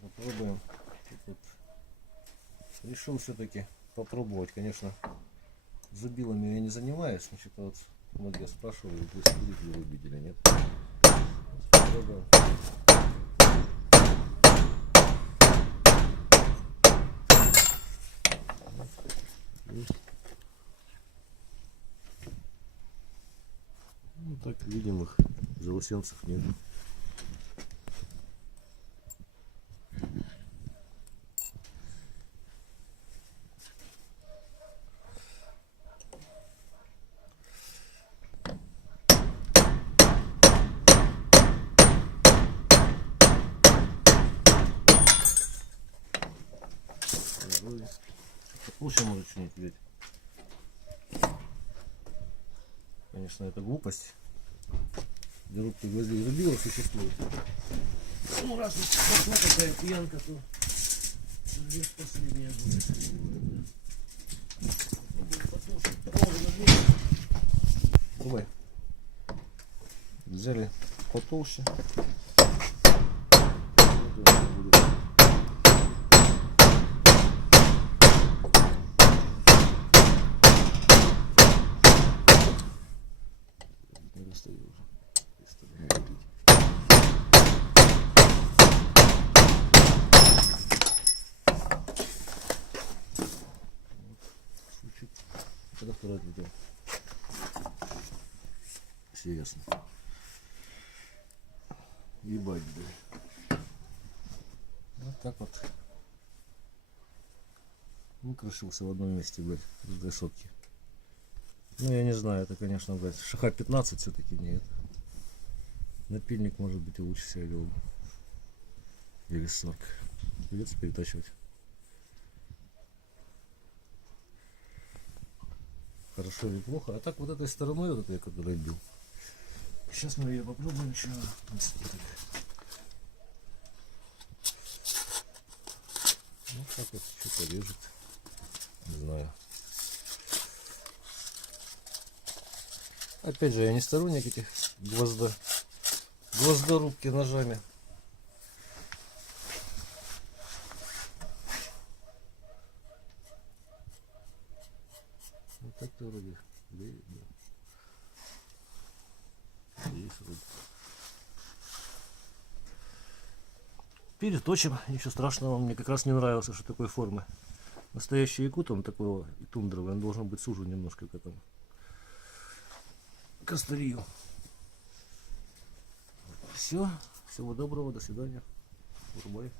попробуем. Тут решил все-таки попробовать. Конечно, зубилами я не занимаюсь. Значит, вот многие спрашивали, будет ли рубить или нет. Попробуем. Ну, так видимых заусенцев нет. Лучше может что-нибудь взять. Конечно, это глупость. Дерутся гвозди. Зубило существует. Ну, раз уж пошла такая пьянка, то здесь последняя будет. Давай. Взяли потолще. Это второй видео. Все ясно. Ебать, блядь. Вот так вот. Выкрышился в одном месте, блядь, из решетки. Ну, я не знаю, это, конечно, блядь, шаха 15 все-таки не это. Напильник, может быть, и лучше себя вел. Или 40. Придется перетачивать. Хорошо или плохо. А так вот этой стороной, вот этой, которую я бил. Сейчас мы ее попробуем еще. Ну так вот что-то режет. Не знаю. Опять же, я не сторонник этих гвоздорубки ножами. Вот так-то вроде. Да. Есть вроде. Переточим, ничего страшного, мне как раз не нравился, что такой формы. Настоящий якут, он такой и тундровый, он должен быть сужен немножко к этому. К острию. Все, всего доброго, до свидания. Врубай.